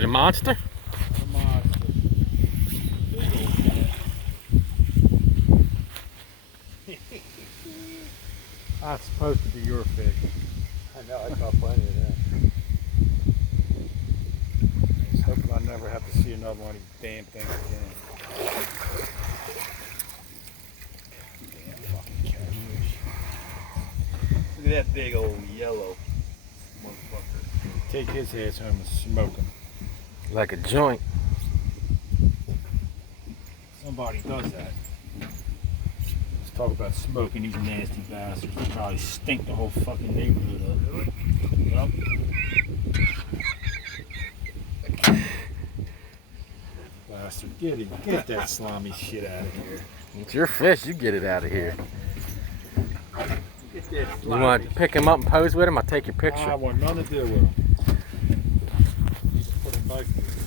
Get a monster? A monster. Big old cat. That's supposed to be your fish. I know, I caught plenty of that. I was hoping I never have to see another one of these damn things again. Damn fucking catfish. Look at that big old yellow motherfucker. Take his ass home and smoke him. Like a joint. Somebody does that. Let's talk about smoking these nasty bastards. They probably stink the whole fucking neighborhood up. Yep. Bastard, get that slimy shit out of here. It's your fish. You get it out of here. Get that You slimy. want to pick him up and pose with him? I'll take your picture. I want nothing to do with him. Just put a knife in his